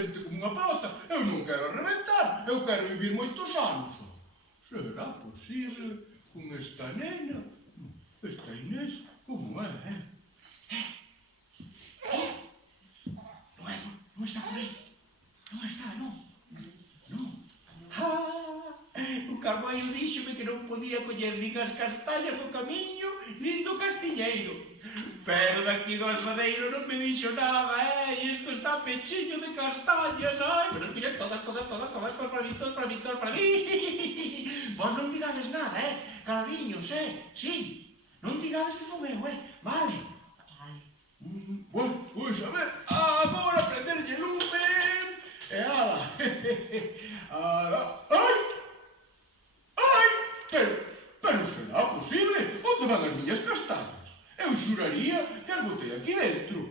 frente como unha pelota. Eu non quero reventar, eu quero vivir moitos anos. Será posible con esta nena, esta Inés, como é, Non está por aí. Non está, non. O Carballo díxome que non podía coller nin as castañas do camiño, nin do castiñeiro. Pero daqui do asadeiro non me dixo nada, e isto está pechiño de castañas, pero mira, todas para mí. Vos non digades nada, caladiños, sí, non digades que fun eu, vale. Pois a ver, agora prenderlle lume, e ala, Pero será posible? Onde van as miñas castañas? Eu xuraría que as botei aquí dentro.